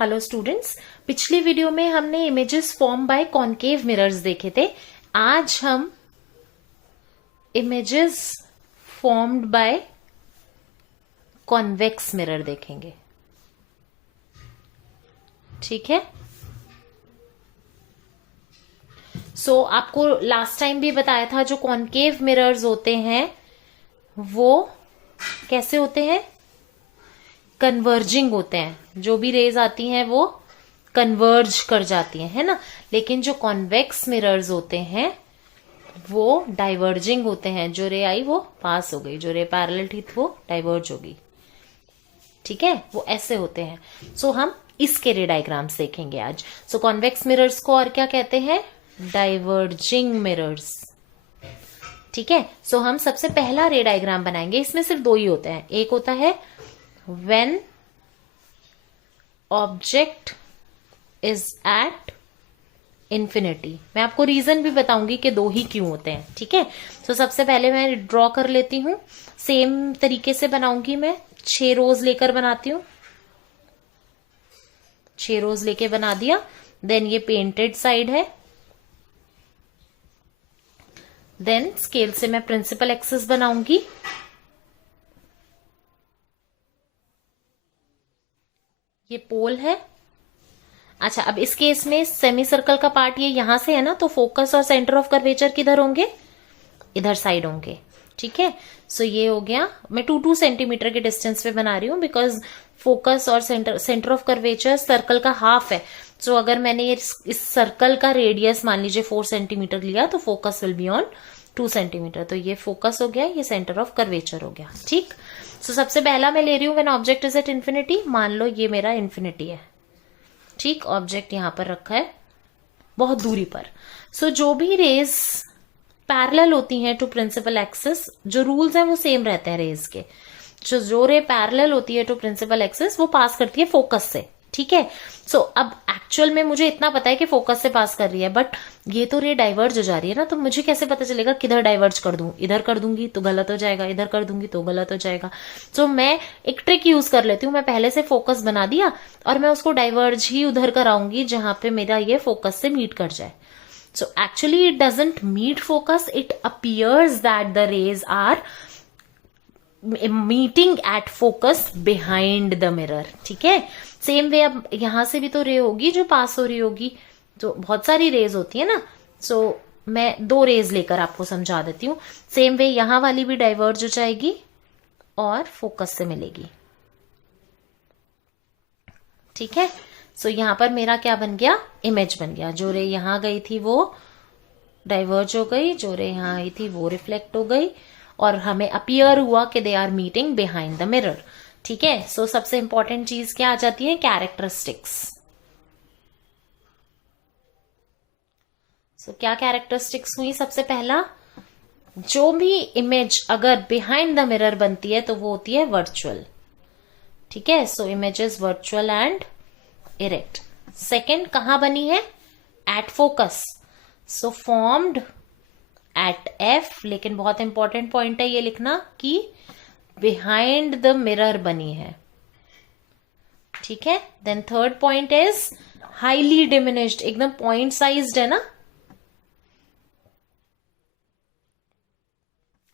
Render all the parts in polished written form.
Hello students, पिछली video में हमने images form by concave mirrors देखे थे। आज हम images formed by convex mirror देखेंगे। ठीक है। आपको लास्ट टाइम भी बताया था, जो कॉनकेव मिरर्स होते हैं वो कैसे होते हैं? कन्वर्जिंग होते हैं। जो भी रेज आती हैं वो कन्वर्ज कर जाती हैं, है ना। लेकिन जो कॉन्वेक्स मिरर्स होते हैं वो डाइवर्जिंग होते हैं। जो रे आई वो पास हो गई, जो रे पैरेलल थी वो डाइवर्ज होगी। ठीक है, वो ऐसे होते हैं। हम इसके रे डायग्राम्स देखेंगे आज। कॉन्वेक्स मिरर्स को और क्या कहते हैं? Diverging mirrors. ठीक है। हम सबसे पहला रे डायग्राम बनाएंगे। इसमें सिर्फ दो ही होते हैं। एक होता है when object is at infinity। मैं आपको रीजन भी बताऊंगी कि दो ही क्यों होते हैं। ठीक है। सबसे पहले मैं ड्रॉ कर लेती हूं। सेम तरीके से बनाऊंगी। मैं 6 रोज लेकर बनाती हूं। 6 रोज लेके बना दिया। देन ये पेंटेड साइड है। देन स्केल से मैं प्रिंसिपल एक्सिस बनाऊंगी। ये पोल है। अच्छा, अब इस केस में सेमी सर्कल का पार्ट ये यहां से है ना, तो फोकस और सेंटर ऑफ कर्वेचर किधर होंगे? इधर साइड होंगे। ठीक है। ये हो गया। मैं 2 सेंटीमीटर के डिस्टेंस पे बना रही हूं, बिकॉज फोकस और सेंटर ऑफ कर्वेचर सर्कल का हाफ है। अगर मैंने इस सर्कल का रेडियस मान लीजिए 4 सेंटीमीटर लिया, तो focus will be on 2 centimetre. तो ये फोकस हो गया, ये सेंटर ऑफ कर्वेचर हो गया। ठीक। सबसे पहला मैं ले रही हूं when object is at infinity. मान लो ये मेरा इन्फिनिटी है। ठीक। ऑब्जेक्ट यहां पर रखा है बहुत दूरी पर। जो भी रेज पैरेलल होती हैं टू प्रिंसिपल एक्सिस, जो रूल्स हैं वो सेम रहते हैं रेज के। जो रे पैरेलल होती है टू प्रिंसिपल एक्सिस वो पास करती है फोकस से। ठीक है। अब एक्चुअल में मुझे इतना पता है कि फोकस से पास कर रही है, बट ये तो रे डाइवर्ज हो जा रही है ना, तो मुझे कैसे पता चलेगा किधर डाइवर्ज कर दूं? इधर कर दूंगी तो गलत हो जाएगा, इधर कर दूंगी तो गलत हो जाएगा। मैं एक ट्रिक यूज कर लेती हूँ। मैं पहले से फोकस बना दिया और मैं उसको डाइवर्ज ही उधर कराऊंगी जहां पे मेरा ये फोकस से मीट कर जाए। Actually it doesn't meet focus, it appears that the rays are meeting at focus behind the mirror. ठीक है। सेम वे अब यहां से भी तो रे होगी जो पास हो रही होगी। बहुत सारी रेज होती है ना। मैं 2 रेज लेकर आपको समझा देती हूँ। सेम वे यहां वाली भी डाइवर्ज हो जाएगी और फोकस से मिलेगी। ठीक है। यहां पर मेरा क्या बन गया? इमेज बन गया। जो रे यहां गई थी वो डाइवर्ज हो गई, जो रे यहां आई थी वो रिफ्लेक्ट हो गई, और हमें अपीयर हुआ कि they are meeting behind the mirror. ठीक है। सबसे इंपॉर्टेंट चीज क्या आ जाती है? कैरेक्टरिस्टिक्स। क्या कैरेक्टरिस्टिक्स हुई? सबसे पहला, जो भी इमेज अगर बिहाइंड द मिरर बनती है तो वो होती है वर्चुअल। ठीक है। Image is virtual and erect. Second, कहां बनी है? At focus. Formed at F. लेकिन बहुत इंपॉर्टेंट पॉइंट है ये लिखना कि बिहाइंड द मिरर बनी है। ठीक है। Then third point is highly diminished. एकदम पॉइंट साइज्ड है ना,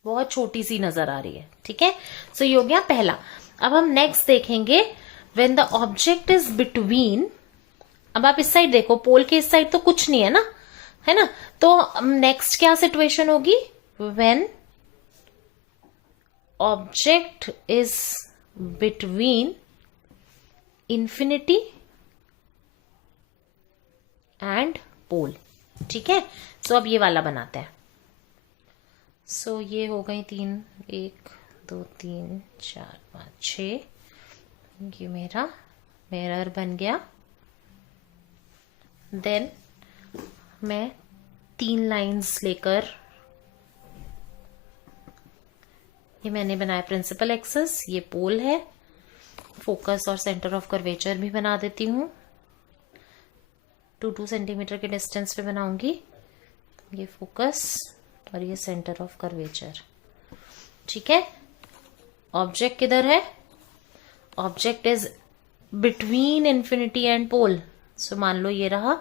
बहुत छोटी सी नजर आ रही है। ठीक है। ये हो गया पहला। अब हम नेक्स्ट देखेंगे when the object is between. अब आप इस साइड देखो, पोल के इस साइड तो कुछ नहीं है ना, है ना। तो नेक्स्ट क्या सिचुएशन होगी? When object is between infinity and pole. ठीक है। अब ये वाला बनाते हैं। ये हो गई 3, 1 2 3 4 5 6। ये मेरा मिरर बन गया। देन मैं 3 लाइंस लेकर, ये मैंने बनाया प्रिंसिपल एक्सिस, ये पोल है, फोकस और सेंटर ऑफ कर्वेचर भी बना देती हूं। 2 सेंटीमीटर के डिस्टेंस पे बनाऊंगी। ये फोकस और ये सेंटर ऑफ कर्वेचर। ठीक है। ऑब्जेक्ट किधर है? Object is between infinity and pole. So मान लो ये रहा,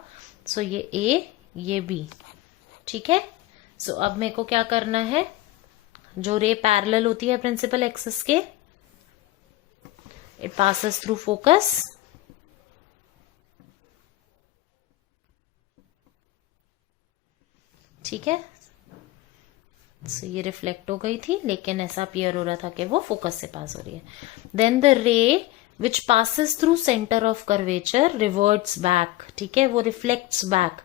सो ये ए, ये बी, ठीक है। सो अब मेरे को क्या करना है, जो रे पैरेलल होती है प्रिंसिपल एक्सिस के, इट पासेस थ्रू फोकस, ठीक है। सो ये रिफ्लेक्ट हो गई थी, लेकिन ऐसा अपीयर हो रहा था कि वो फोकस से पास हो रही है। Then the ray which passes through centre of curvature reverts back, ठीक है, वो रिफ्लेक्ट्स बैक।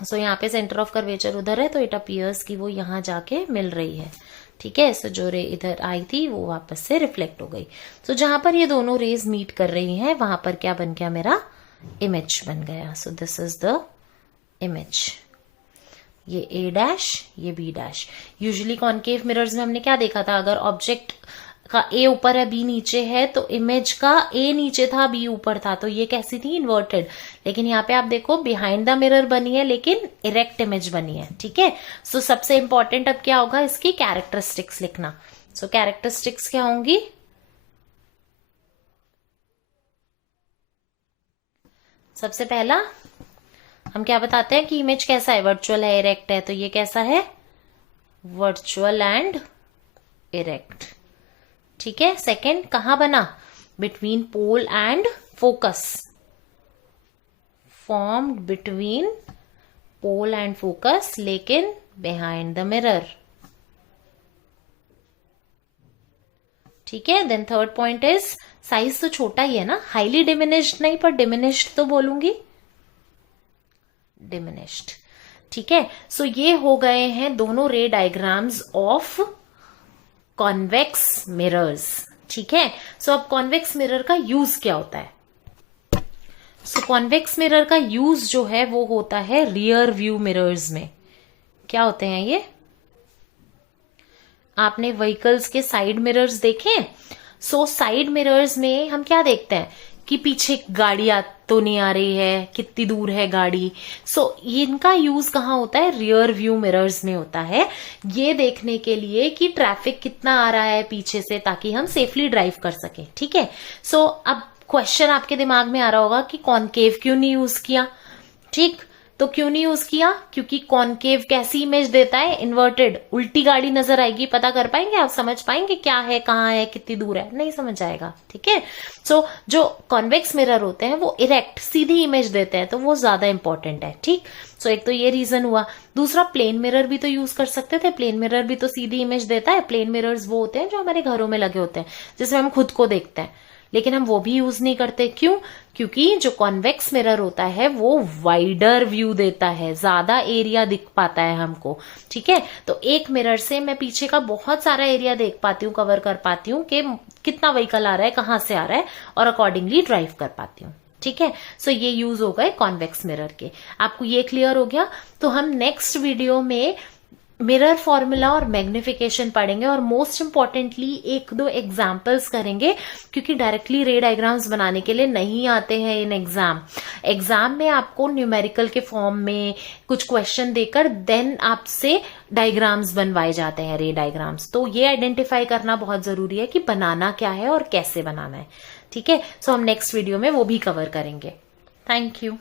सो यहाँ पे सेंटर ऑफ कर्वेचर उधर है, तो इट अपीयर्स कि वो यहाँ जाके मिल रही है, ठीक है। सो जो रे इधर आई थी वो वापस से रिफ्लेक्ट हो गई। सो जहां पर ये दोनों रेज मीट कर रही हैं वहां पर क्या बन गया, मेरा इमेज बन गया। So this is the image. ये ए डैश, ये B dash. Usually concave mirrors में हमने क्या देखा था, अगर ऑब्जेक्ट का ए ऊपर है बी नीचे है, तो इमेज का ए नीचे था बी ऊपर था, तो ये कैसी थी, इन्वर्टेड। लेकिन यहाँ पे आप देखो बिहाइंड द मिरर बनी है, लेकिन इरेक्ट इमेज बनी है, ठीक है। सो सबसे इंपॉर्टेंट अब क्या होगा, इसकी कैरेक्टरिस्टिक्स लिखना। सो कैरेक्टरिस्टिक्स क्या होंगी, सबसे पहला हम क्या बताते हैं कि इमेज कैसा है, वर्चुअल है, इरेक्ट है, तो ये कैसा है, वर्चुअल एंड इरेक्ट, ठीक है। सेकंड, कहां बना, between pole and focus, formed between pole and focus, लेकिन बिहाइंड द मिरर, ठीक है। Then third point is size तो छोटा ही है ना, हाईली डिमिनिश्ड नहीं पर डिमिनिश्ड तो बोलूंगी, डिमिनिश्ड, ठीक है। सो ये हो गए हैं दोनों रे डायग्राम्स ऑफ कॉन्वेक्स मिरर्स, ठीक है। सो अब कॉन्वेक्स मिरर का यूज क्या होता है, सो कॉन्वेक्स मिरर का यूज जो है वो होता है रियर व्यू मिरर्स में। क्या होते हैं ये, आपने व्हीकल्स के साइड मिरर्स देखे, सो साइड मिरर्स में हम क्या देखते हैं कि पीछे गाड़ी तो नहीं आ रही है, कितनी दूर है गाड़ी। सो इनका यूज कहाँ होता है, रियर व्यू मिरर्स में होता है, ये देखने के लिए कि ट्रैफिक कितना आ रहा है पीछे से, ताकि हम सेफली ड्राइव कर सके, ठीक है। सो अब क्वेश्चन आपके दिमाग में आ रहा होगा कि कॉनकेव क्यों नहीं यूज किया, ठीक। तो क्यों नहीं यूज किया, क्योंकि कॉनकेव कैसी इमेज देता है, इन्वर्टेड, उल्टी गाड़ी नजर आएगी, पता कर पाएंगे आप, समझ पाएंगे क्या है, कहाँ है, कितनी दूर है, नहीं समझ आएगा, ठीक है। सो जो कॉन्वेक्स मिरर होते हैं वो इरेक्ट, सीधी इमेज देते हैं, तो वो ज्यादा इंपॉर्टेंट है, ठीक। सो एक तो ये रीजन हुआ। दूसरा, प्लेन मिरर भी तो यूज कर सकते थे, प्लेन मिरर भी तो सीधी इमेज देता है। प्लेन मिरर्स वो होते हैं जो हमारे घरों में लगे होते हैं, जिसमें हम खुद को देखते हैं, लेकिन हम वो भी यूज नहीं करते, क्यों, क्योंकि जो कॉन्वेक्स मिरर होता है वो वाइडर व्यू देता है, ज्यादा एरिया दिख पाता है हमको, ठीक है। तो एक मिरर से मैं पीछे का बहुत सारा एरिया देख पाती हूँ, कवर कर पाती हूँ कि कितना व्हीकल आ रहा है, कहाँ से आ रहा है, और अकॉर्डिंगली ड्राइव कर पाती हूँ, ठीक है। सो ये यूज हो गए कॉन्वेक्स मिरर के। आपको ये क्लियर हो गया, तो हम नेक्स्ट वीडियो में मिरर फॉर्मूला और मैग्निफिकेशन पढ़ेंगे, और मोस्ट इंपॉर्टेंटली एक दो एग्जाम्पल्स करेंगे, क्योंकि डायरेक्टली रे डायग्राम्स बनाने के लिए नहीं आते हैं इन एग्जाम में आपको न्यूमेरिकल के फॉर्म में कुछ क्वेश्चन देकर देन आपसे डायग्राम्स बनवाए जाते हैं, रे डायग्राम्स। तो ये आइडेंटिफाई करना बहुत जरूरी है कि बनाना क्या है और कैसे बनाना है, ठीक है। सो हम नेक्स्ट वीडियो में वो भी कवर करेंगे। Thank you.